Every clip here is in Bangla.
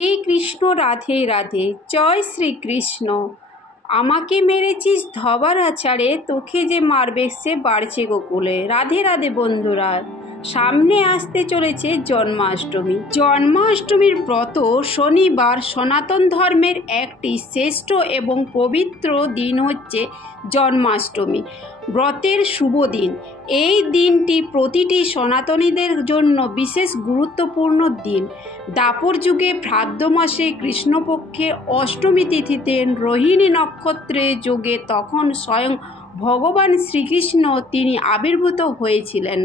হে কৃষ্ণ, রাধে রাধে। জয় শ্রীকৃষ্ণ। আমাকে মেরেছিস ধবার আচারে, তোকে যে মারবে সে বাড়ছে গোকুলে। রাধে রাধে বন্ধুরা। সামনে আসতে চলেছে জন্মাষ্টমী। জন্মাষ্টমীর ব্রত শনিবার সনাতন ধর্মের একটি শ্রেষ্ঠ এবং পবিত্র দিন হচ্ছে জন্মাষ্টমী। ব্রতের শুভ দিন। এই দিনটি প্রতিটি সনাতনীদের জন্য বিশেষ গুরুত্বপূর্ণ দিন। দাপর যুগে ভাদ্র মাসে কৃষ্ণপক্ষে অষ্টমী তিথিতে রোহিণী নক্ষত্রে যোগে তখন স্বয়ং ভগবান শ্রীকৃষ্ণ তিনি আবির্ভূত হয়েছিলেন।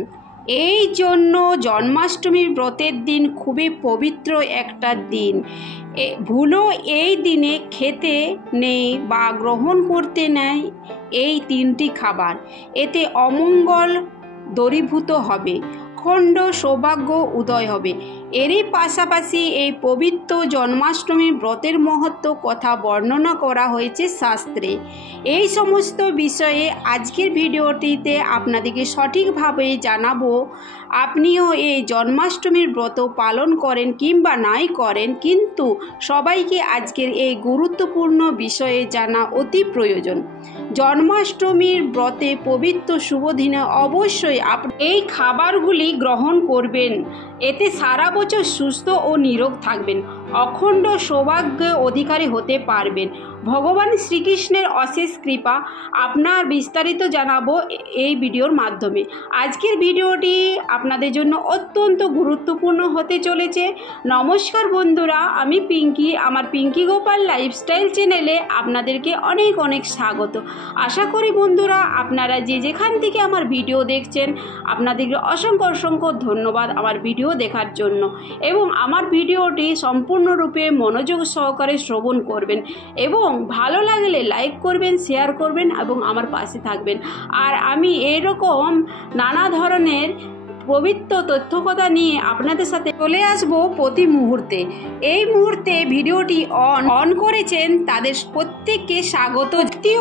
এই জন্য জন্মাষ্টমীর ব্রতের দিন খুবই পবিত্র একটা দিন। ভুলও এই দিনে খেতে নেই বা গ্রহণ করতে নেই এই তিনটি খাবার। এতে অমঙ্গল দূরীভূত হবে, অখণ্ড সৌভাগ্য উদয় হবে। এরই পাশাপাশি এই পবিত্র জন্মাষ্টমীর ব্রতের মহত্ব কথা বর্ণনা করা হয়েছে শাস্ত্রে। এই সমস্ত বিষয়ে আজকের ভিডিওটিতে আপনাদেরকে সঠিকভাবে জানাবো। আপনিও এই জন্মাষ্টমীর ব্রত পালন করেন কিংবা নাই করেন, কিন্তু সবাইকে আজকের এই গুরুত্বপূর্ণ বিষয়ে জানা অতি প্রয়োজন। জন্মাষ্টমীর ব্রতে পবিত্র শুভ দিনে অবশ্যই আপনি এই খাবারগুলি গ্রহণ করবেন। এতে সারা বছর সুস্থ ও নিরোগ থাকবেন, অখণ্ড সৌভাগ্য অধিকারী হতে পারবেন। ভগবান শ্রীকৃষ্ণের অশেষ কৃপা। আপনার বিস্তারিত জানাবো এই ভিডিওর মাধ্যমে। আজকের ভিডিওটি আপনাদের জন্য অত্যন্ত গুরুত্বপূর্ণ হতে চলেছে। নমস্কার বন্ধুরা, আমি পিঙ্কি। আমার পিঙ্কি গোপাল লাইফস্টাইল চ্যানেলে আপনাদেরকে অনেক অনেক স্বাগত। আশা করি বন্ধুরা আপনারা যে যেখান থেকে আমার ভিডিও দেখছেন, আপনাদেরকে অসংখ্য অসংখ্য ধন্যবাদ আমার ভিডিও দেখার জন্য, এবং আমার ভিডিওটি সম্পূর্ণরূপে মনোযোগ সহকারে শ্রবণ করবেন এবং ভালো লাগলে লাইক করবেন, শেয়ার করবেন এবং আমার পাশে থাকবেন। আর আমি এরকম নানা ধরনের পবিত্র তথ্যকথা নিয়ে আপনাদের সাথে চলে আসবো প্রতি মুহূর্তে। এই মুহূর্তে ভিডিওটি অন করেছেন তাদের প্রত্যেককে স্বাগত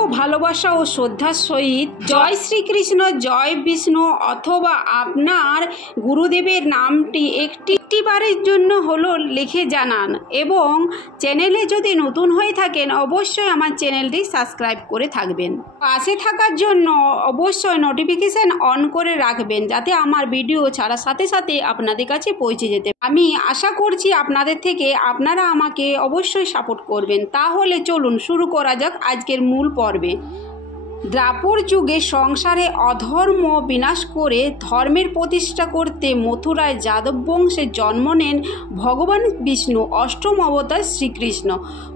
ও ভালোবাসা ও শ্রদ্ধার সহিত জয় শ্রীকৃষ্ণ, জয় বিষ্ণু, অথবা আপনার গুরুদেবের নামটি একটিবারের জন্য হলো লিখে জানান। এবং চ্যানেলে যদি নতুন হয়ে থাকেন অবশ্যই আমার চ্যানেলটি সাবস্ক্রাইব করে থাকবেন। পাশে থাকার জন্য অবশ্যই নোটিফিকেশান অন করে রাখবেন, যাতে আমার ভিডিও ছাড়ার সাথে সাথে আপনাদের কাছে পৌঁছে যেতে। আমি আশা করছি আপনাদের থেকে আপনারা আমাকে অবশ্যই সাপোর্ট করবেন। তাহলে চলুন শুরু করা যাক আজকের মূল পর্বে। দ্বাপর যুগে সংসারে অধর্ম বিনাশ করে ধর্মের প্রতিষ্ঠা করতে মথুরায় যাদব বংশে জন্ম নেন ভগবান বিষ্ণু, অষ্টম অবতার শ্রীকৃষ্ণ।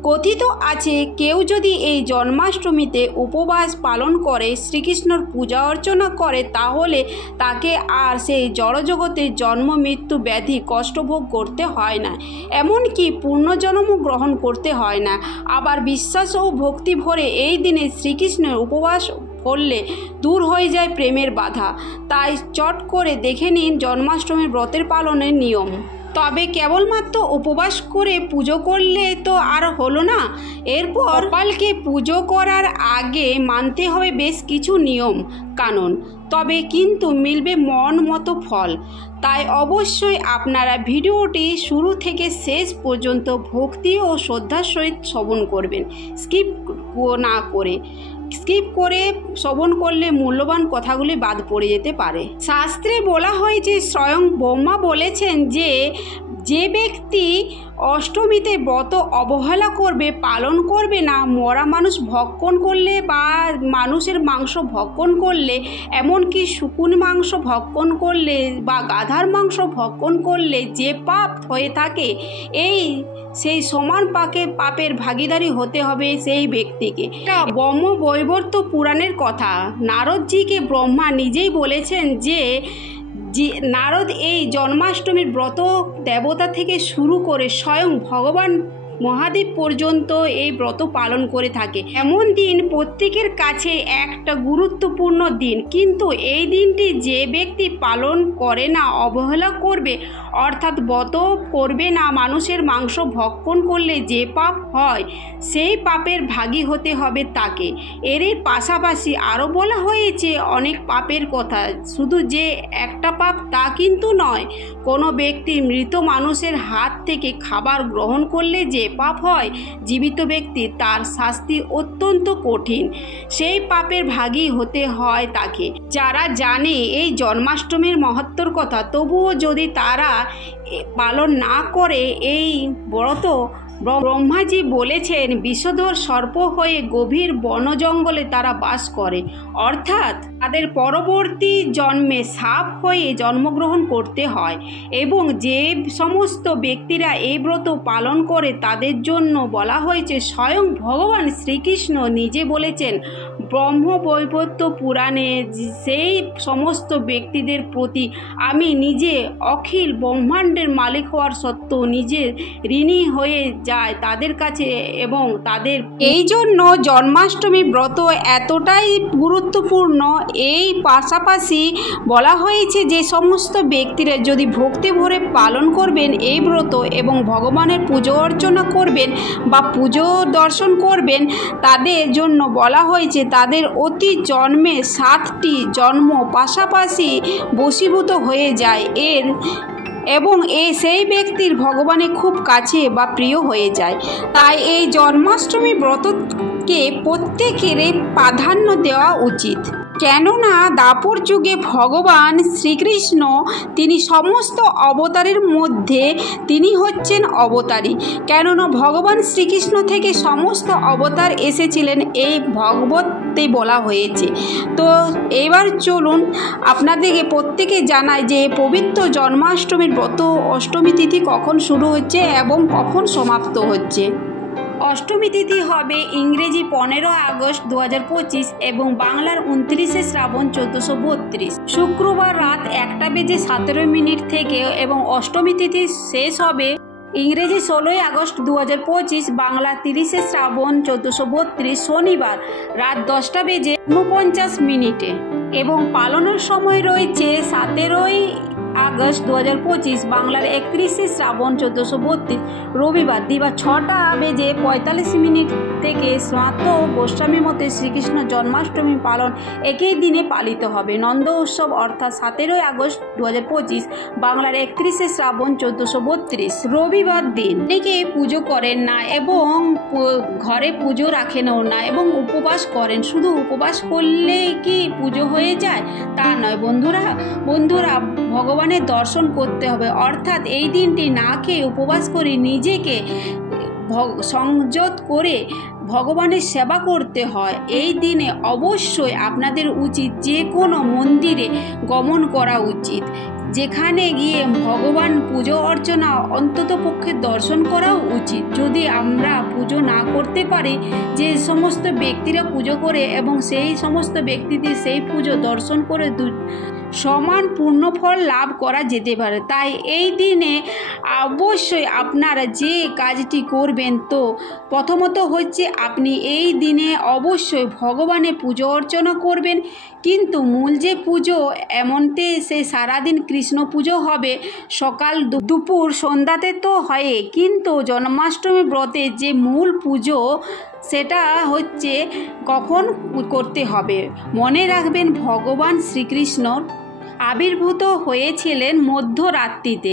কথিত আছে কেউ যদি এই জন্মাষ্টমীতে উপবাস পালন করে, শ্রীকৃষ্ণর পূজা অর্চনা করে, তাহলে তাকে আর সেই জড়জগতে জন্ম মৃত্যু ব্যাধি কষ্টভোগ করতে হয় না, এমনকি পুণ্যজন্মও গ্রহণ করতে হয় না। আবার বিশ্বাস ও ভক্তি ভরে এই দিনে শ্রীকৃষ্ণের উপবাস করলে দূর হয়ে যায় প্রেমের বাধা। তাই চট করে দেখে নিন জন্মাষ্টমীর ব্রতের পালনের নিয়ম। তবে কেবলমাত্র উপবাস করে পুজো করলে তো আর হলো না, এরপর কপালকে পুজো করার আগে মানতে হবে বেশ কিছু নিয়ম কানুন, তবে কিন্তু মিলবে মন মতো ফল। তাই অবশ্যই আপনারা ভিডিওটি শুরু থেকে শেষ পর্যন্ত ভক্তি ও শ্রদ্ধার সহিত শ্রবণ করবেন, স্কিপ না করে। স্কিপ করে শ্রবণ করলে মূল্যবান কথাগুলি বাদ পড়ে যেতে পারে। শাস্ত্রে বলা হয়েছে, স্বয়ং ব্রহ্মা বলেছেন যে ব্যক্তি অষ্টমীতে ব্রত অবহেলা করবে, পালন করবে না, মরা মানুষ ভক্ষণ করলে বা মানুষের মাংস ভক্ষণ করলে, এমনকি শুকুন মাংস ভক্ষণ করলে বা গাধার মাংস ভক্ষণ করলে যে পাপ হয়ে থাকে, সেই সমান পাপের ভাগীদারি হতে হবে সেই ব্যক্তিকে। এটা ব্রহ্মবৈবর্ত পুরাণের কথা। নারদজিকে ব্রহ্মা নিজেই বলেছেন যে নারদ এই জন্মাষ্টমীর ব্রত দেবতা থেকে শুরু করে স্বয়ং ভগবান মহাদেব পর্যন্ত এই ব্রত পালন করে থাকে। এমন দিন প্রত্যেকের কাছে একটা গুরুত্বপূর্ণ দিন, কিন্তু এই দিনটি যে ব্যক্তি পালন করে না, অবহেলা করবে, অর্থাৎ ব্রত করবে না, মানুষের মাংস ভক্ষণ করলে যে পাপ হয় সেই পাপের ভাগী হতে হবে তাকে। এর পাশাপাশি আরও বলা হয়েছে অনেক পাপের কথা, শুধু যে একটা পাপ তা কিন্তু নয়। কোনো ব্যক্তি মৃত মানুষের হাত থেকে খাবার গ্রহণ করলে যে পাপ হয়, জীবিত ব্যক্তি তার শাস্তি অত্যন্ত কঠিন, সেই পাপের ভাগী হতে হয় তাকে। যারা জানে এই জন্মাষ্টমীর মহত্বর কথা, তবুও যদি তারা পালন না করে এই ব্রত, ব্রহ্মাজি বলেছেন বিষধর সর্প হয়ে গভীর বন জঙ্গলে তারা বাস করে, অর্থাৎ তাদের পরবর্তী জন্মে সাপ হয়ে জন্মগ্রহণ করতে হয়। এবং যে সমস্ত ব্যক্তিরা এই ব্রত পালন করে তাদের জন্য বলা হয়েছে, স্বয়ং ভগবান শ্রীকৃষ্ণ নিজে বলেছেন ব্রহ্মবৈবর্ত পুরাণে, সেই সমস্ত ব্যক্তিদের প্রতি আমি নিজে অখিল ব্রহ্মাণ্ডের মালিক হওয়ার সত্ত্বেও নিজের ঋণী হয়ে যায় তাদের কাছে, এবং তাদের এই জন্য জন্মাষ্টমী ব্রত এতটাই গুরুত্বপূর্ণ। এই পাশাপাশি বলা হয়েছে যে সমস্ত ব্যক্তিরা যদি ভক্তি ভরে পালন করবেন এই ব্রত এবং ভগবানের পুজো অর্চনা করবেন বা পুজো দর্শন করবেন, তাদের জন্য বলা হয়েছে তাদের অতি জন্মে 7টি জন্ম পাশাপাশি বশীভূত হয়ে যায় এবং সেই ব্যক্তির ভগবানের খুব কাছে বা প্রিয় হয়ে যায়। তাই এই জন্মাষ্টমী ব্রতকে প্রত্যেকেরই প্রাধান্য দেওয়া উচিত। কেননা দাপর যুগে ভগবান শ্রীকৃষ্ণ তিনি সমস্ত অবতারের মধ্যে তিনি হচ্ছেন অবতারী। কেননা ভগবান শ্রীকৃষ্ণ থেকে সমস্ত অবতার এসেছিলেন, এই ভগবতে বলা হয়েছে। তো এবার চলুন আপনাদেরকে প্রত্যেকে জানাই যে পবিত্র জন্মাষ্টমীর ব্রত অষ্টমী তিথি কখন শুরু হচ্ছে এবং কখন সমাপ্ত হচ্ছে। অষ্টমী তিথি হবে ইংরেজি 15 আগস্ট 2025 এবং বাংলার 29 শ্রাবণ 1432, শুক্রবার রাত 1:17 থেকে, এবং অষ্টমী তিথি শেষ হবে ইংরেজি 16 আগস্ট 2025, বাংলা 30 শ্রাবণ 1432 শনিবার রাত 10:49 এবং পালনের সময় রয়েছে 17 আগস্ট 2025, বাংলার 31 শ্রাবণ 1432 রবিবার দিবা 6:45 থেকে। স্নাত গোস্বামী মতে শ্রীকৃষ্ণ জন্মাষ্টমী পালন একই দিনে পালিত হবে। নন্দ উৎসব অর্থাৎ 17 আগস্ট 2025, বাংলার 31 শ্রাবণ 1432 রবিবার দিন। অনেকে পুজো করেন না এবং ঘরে পুজো রাখেনও না এবং উপবাস করেন। শুধু উপবাস করলে কি পুজো হয়ে যায় তা নয় বন্ধুরা, ভগবানের দর্শন করতে হবে, অর্থাৎ এই দিনটি না খেয়ে উপবাস করে নিজেকে সংযত করে ভগবানের সেবা করতে হয়। এই দিনে অবশ্যই আপনাদের উচিত যে কোনো মন্দিরে গমন করা উচিত, যেখানে গিয়ে ভগবান পুজো অর্চনা অন্তত পক্ষে দর্শন করাও উচিত। যদি আমরা পুজো না করতে পারি, যে সমস্ত ব্যক্তিরা পুজো করে এবং সেই সমস্ত ব্যক্তিদের সেই পুজো দর্শন করে সমান পূর্ণফল লাভ করা যেতে পারে। তাই এই দিনে অবশ্যই আপনারা যে কাজটি করবেন, তো প্রথমত হচ্ছে আপনি এই দিনে অবশ্যই ভগবানের পুজো অর্চনা করবেন, কিন্তু মূল যে পুজো এমনতে সে সারাদিন কৃষ্ণ পুজো হবে, সকাল দুপুর সন্ধ্যাতে তো হয়, কিন্তু জন্মাষ্টমী ব্রতে যে মূল পুজো সেটা হচ্ছে কখন করতে হবে। মনে রাখবেন ভগবান শ্রীকৃষ্ণর আবির্ভূত হয়েছিলেন মধ্যরাত্রিতে,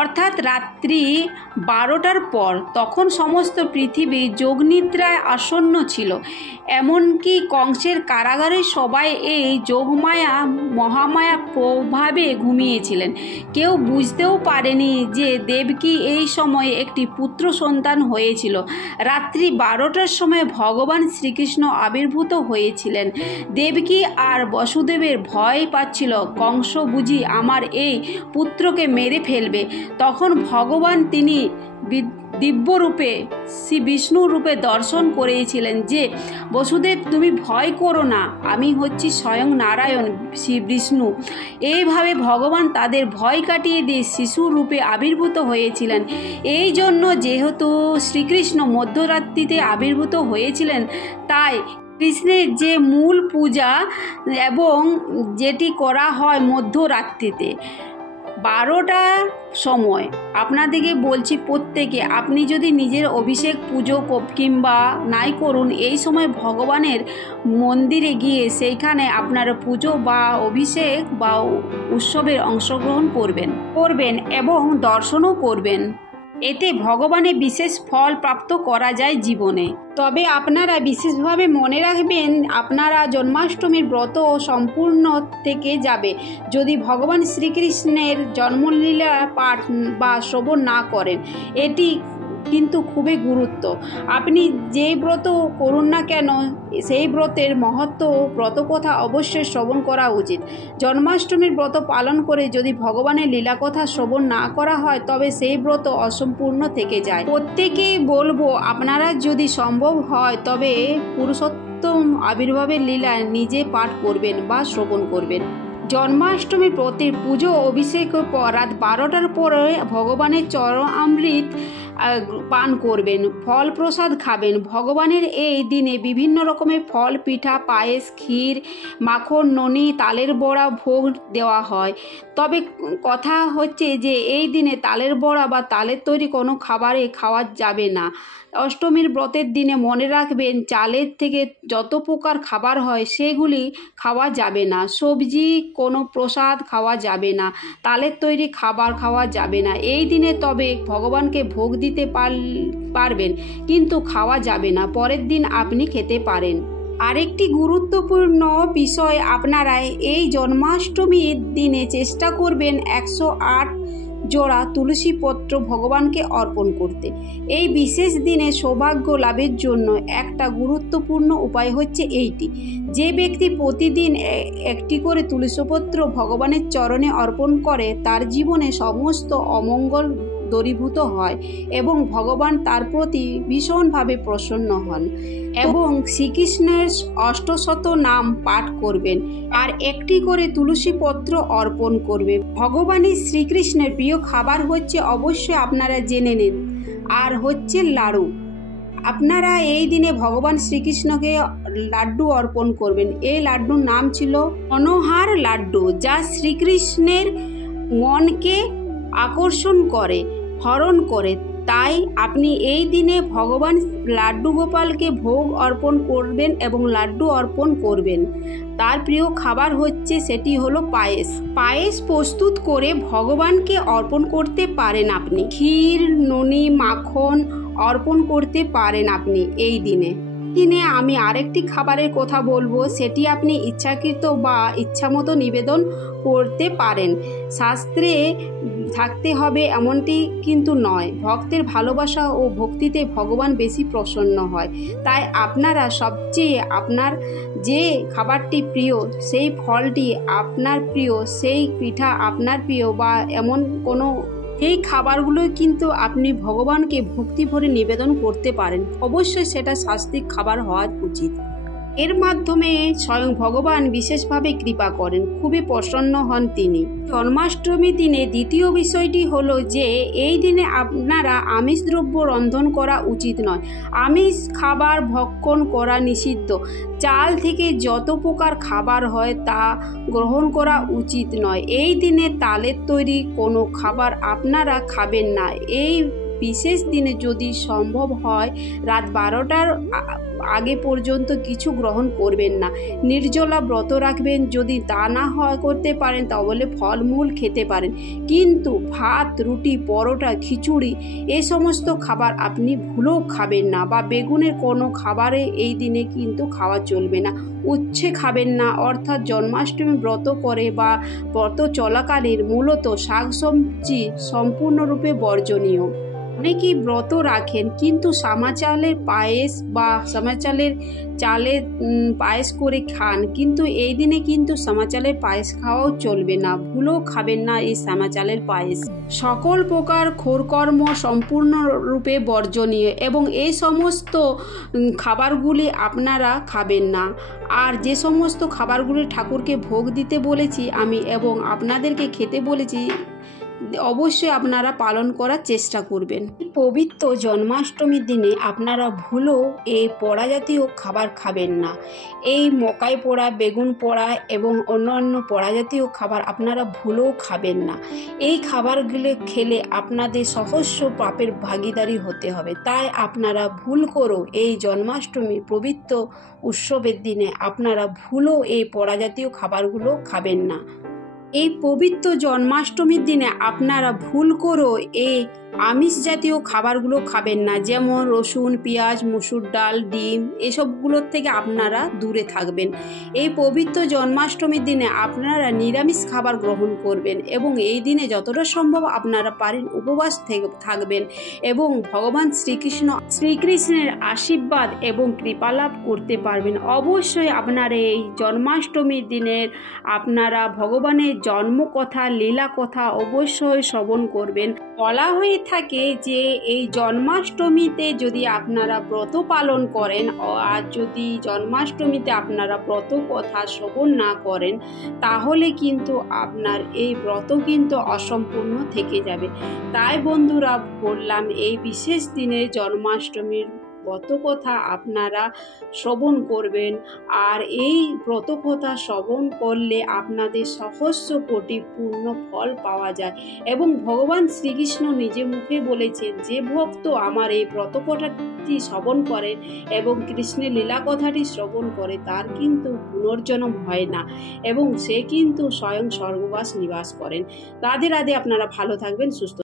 অর্থাৎ রাত্রি 12টার পর। তখন সমস্ত পৃথিবী যোগনিদ্রায় আসন্ন ছিল, এমনকি কংসের কারাগারে সবাই এই যোগমায়া মহামায়া প্রভাবে ঘুমিয়েছিলেন। কেউ বুঝতেও পারেনি যে দেবকী এই সময়ে একটি পুত্র সন্তান হয়েছিল। রাত্রি 12টার সময় ভগবান শ্রীকৃষ্ণ আবির্ভূত হয়েছিলেন। দেবকী আর বসুদেবের ভয় পাচ্ছিল, কংস বুঝি আমার এই পুত্রকে মেরে ফেলবে। তখন ভগবান তিনি দিব্যরূপে শ্রী বিষ্ণুর রূপে দর্শন করিয়েছিলেন যে বসুদেব তুমি ভয় করো না, আমি হচ্ছি স্বয়ং নারায়ণ শ্রী বিষ্ণু। এইভাবে ভগবান তাদের ভয় কাটিয়ে দিয়ে শিশুর রূপে আবির্ভূত হয়েছিলেন। এই জন্য যেহেতু শ্রীকৃষ্ণ মধ্যরাত্রিতে আবির্ভূত হয়েছিলেন, তাই কৃষ্ণের যে মূল পূজা এবং যেটি করা হয় মধ্যরাত্রিতে 12টার সময়। আপনাদেরকে বলছি প্রত্যেকে আপনি যদি নিজের অভিষেক পুজো কিংবা নাই করুন, এই সময় ভগবানের মন্দিরে গিয়ে সেইখানে আপনার পুজো বা অভিষেক বা উৎসবের অংশগ্রহণ করবেন এবং দর্শনও করবেন। এতে ভগবানের বিশেষ ফল প্রাপ্ত করা যায় জীবনে। তবে আপনারা বিশেষভাবে মনে রাখবেন, আপনারা জন্মাষ্টমীর ব্রত সম্পূর্ণ থেকে যাবে যদি ভগবান শ্রীকৃষ্ণের জন্মলীলা পাঠ বা শ্রবণ না করেন। এটি কিন্তু খুবই গুরুত্ব। আপনি যেই ব্রত করুন না কেন, সেই ব্রতের মহত্ব ব্রতকথা অবশ্যই শ্রবণ করা উচিত। জন্মাষ্টমীর ব্রত পালন করে যদি ভগবানের লীলাকথা শ্রবণ না করা হয়, তবে সেই ব্রত অসম্পূর্ণ থেকে যায়। প্রত্যেকেই বলবো, আপনারা যদি সম্ভব হয় তবে পুরুষোত্তম আবির্ভাবের লীলা নিজে পাঠ করবেন বা শ্রবণ করবেন। জন্মাষ্টমীর প্রতি পুজো অভিষেকের পর রাত 12টার পরে ভগবানের চরণামৃত পান করবেন, ফল প্রসাদ খাবেন। ভগবানের এই দিনে বিভিন্ন রকমের ফল, পিঠা, পায়েস, ক্ষীর, মাখন, ননি, তালের বড়া ভোগ দেওয়া হয়। তবে কথা হচ্ছে যে এই দিনে তালের বড়া বা তালের তৈরি কোনো খাবারে খাওয়া যাবে না। অষ্টমীর ব্রতের দিনে মনে রাখবেন, চালের থেকে যত প্রকার খাবার হয় সেগুলি খাওয়া যাবে না। সবজি, কোনো প্রসাদ খাওয়া যাবে না। তালের তৈরি খাবার খাওয়া যাবে না এই দিনে। তবে ভগবানকে ভোগ দিতে পারবেন, কিন্তু খাওয়া যাবে না। পরের দিন আপনি খেতে পারেন। আরেকটি গুরুত্বপূর্ণ বিষয়, আপনারা এই জন্মাষ্টমীর দিনে চেষ্টা করবেন 108 জোড়া তুলসী পত্র ভগবানকে অর্পণ করতে। এই বিশেষ দিনে সৌভাগ্য লাভের জন্য একটা গুরুত্বপূর্ণ উপায় হচ্ছে এইটি। যে ব্যক্তি প্রতিদিন একটি করে তুলসীপত্র ভগবানের চরণে অর্পণ করে, তার জীবনে সমস্ত অমঙ্গল দূরীভূত হয় এবং ভগবান তার প্রতি ভীষণভাবে প্রসন্ন হন। এবং শ্রীকৃষ্ণের অষ্টশত নাম পাঠ করবেন আর একটি করে তুলসী পত্র অর্পণ করবে। ভগবানের শ্রীকৃষ্ণের প্রিয় খাবার হচ্ছে, অবশ্যই আপনারা জেনে নিন, আর হচ্ছে লাড়ু। আপনারা এই দিনে ভগবান শ্রীকৃষ্ণকে লাড্ডু অর্পণ করবেন। এই লাড্ডুর নাম ছিল মনোহার লাড্ডু, যা শ্রীকৃষ্ণের মনকে আকর্ষণ করে, হরণ করে। তাই আপনি এই দিনে ভগবান লাড্ডু গোপালকে ভোগ অর্পণ করবেন এবং লাড্ডু অর্পণ করবেন। তার প্রিয় খাবার হচ্ছে, সেটি হলো পায়েস। পায়েস প্রস্তুত করে ভগবানকে অর্পণ করতে পারেন আপনি। ক্ষীর, ননি, মাখন অর্পণ করতে পারেন আপনি এই দিনে। আমি আরেকটি খাবারের কথা বলবো, সেটি আপনি ইচ্ছাকৃত বা ইচ্ছামতো নিবেদন করতে পারেন। শাস্ত্রে থাকতে হবে এমনটি কিন্তু নয়। ভক্তের ভালোবাসা ও ভক্তিতে ভগবান বেশি প্রসন্ন হয়। তাই আপনারা সবচেয়ে আপনার যে খাবারটি প্রিয়, সেই ফলটি আপনার প্রিয়, সেই পিঠা আপনার প্রিয় বা এমন কোনো এই খাবারগুলো কিন্তু আপনি ভগবানকে ভক্তি ভরে নিবেদন করতে পারেন। অবশ্যই সেটা সাত্ত্বিক খাবার হওয়া উচিত। এর মাধ্যমে স্বয়ং ভগবান বিশেষভাবে কৃপা করেন, খুবই প্রসন্ন হন তিনি। জন্মাষ্টমীর দিনে দ্বিতীয় বিষয়টি হলো যে এই দিনে আপনারা আমিষ দ্রব্য রন্ধন করা উচিত নয়। আমিষ খাবার ভক্ষণ করা নিষিদ্ধ। চাল থেকে যত প্রকার খাবার হয় তা গ্রহণ করা উচিত নয়। এই দিনে তালের তৈরি কোনো খাবার আপনারা খাবেন না। এই বিশেষ দিনে যদি সম্ভব হয় রাত 12টার আগে পর্যন্ত কিছু গ্রহণ করবেন না। নির্জলা ব্রত রাখবেন। যদি তা না করতে পারেন তাহলে ফলমূল খেতে পারেন, কিন্তু ভাত, রুটি, পরোটা, খিচুড়ি এই সমস্ত খাবার আপনি ভুলেও খাবেন না। বা বেগুনের কোনো খাবারে এই দিনে কিন্তু খাওয়া চলবে না। উচ্ছে খাবেন না। অর্থাৎ জন্মাষ্টমী ব্রত করে বা ব্রত চলাকালীন মূলত শাকসবজি সম্পূর্ণরূপে বর্জনীয়। অনেকেই ব্রত রাখেন কিন্তু সামা চালের পায়েস বা সামা চালের পায়েস করে খান, কিন্তু এই দিনে কিন্তু সামা চালের পায়েস খাওয়াও চলবে না, ভুলেও খাবেন না এই সামা চালের পায়েস। সকল প্রকার খোরকর্ম সম্পূর্ণরূপে বর্জনীয় এবং এই সমস্ত খাবারগুলি আপনারা খাবেন না। আর যে সমস্ত খাবারগুলি ঠাকুরকে ভোগ দিতে বলেছি আমি এবং আপনাদেরকে খেতে বলেছি, অবশ্যই আপনারা পালন করার চেষ্টা করবেন। পবিত্র জন্মাষ্টমীর দিনে আপনারা ভুলেও এই পোড়া জাতীয় খাবার খাবেন না। এই মকাই পোড়া, বেগুন পোড়া এবং অন্যান্য পোড়া জাতীয় খাবার আপনারা ভুলেও খাবেন না। এই খাবারগুলো খেলে আপনাদের সহস্র পাপের ভাগীদারি হতে হবে। তাই আপনারা ভুল করেও এই জন্মাষ্টমীর পবিত্র উৎসবের দিনে আপনারা ভুলেও এই পোড়া জাতীয় খাবারগুলো খাবেন না। এই পবিত্র জন্মাষ্টমীর দিনে আপনারা ভুল করেও এই আমিষ জাতীয় খাবারগুলো খাবেন না, যেমন রসুন, পেঁয়াজ, মসুর ডাল, ডিম, এসবগুলোর থেকে আপনারা দূরে থাকবেন। এই পবিত্র জন্মাষ্টমীর দিনে আপনারা নিরামিষ খাবার গ্রহণ করবেন এবং এই দিনে যতটা সম্ভব আপনারা পারেন উপবাস থাকবেন এবং ভগবান শ্রীকৃষ্ণের আশীর্বাদ এবং কৃপা লাভ করতে পারবেন। অবশ্যই আপনারা এই জন্মাষ্টমীর দিনের আপনারা ভগবানের জন্মকথা, লীলা কথা অবশ্যই শ্রবণ করবেন। বলা হয়ে থাকে যে এই জন্মাষ্টমীতে যদি আপনারা ব্রত পালন করেন আর যদি জন্মাষ্টমীতে আপনারা ব্রত কথা শ্রবণ না করেন, তাহলে কিন্তু আপনার এই ব্রত কিন্তু অসম্পূর্ণ থেকে যাবে। তাই বন্ধুরা বললাম, এই বিশেষ দিনে জন্মাষ্টমীর ব্রতকথা আপনারা শ্রবণ করবেন। আর এই ব্রতকথা শ্রবণ করলে আপনাদের সহস্র কোটি পূর্ণ ফল পাওয়া যায় এবং ভগবান শ্রীকৃষ্ণ নিজে মুখে বলেছেন, যে ভক্ত আমার এই ব্রতকথাটি শ্রবণ করে এবং কৃষ্ণের লীলা কথাটি শ্রবণ করে তার কিন্তু পুনর্জন্ম হয় না এবং সে কিন্তু স্বয়ং স্বর্গবাস নিবাস করেন। রাধে রাধে। আপনারা ভালো থাকবেন, সুস্থ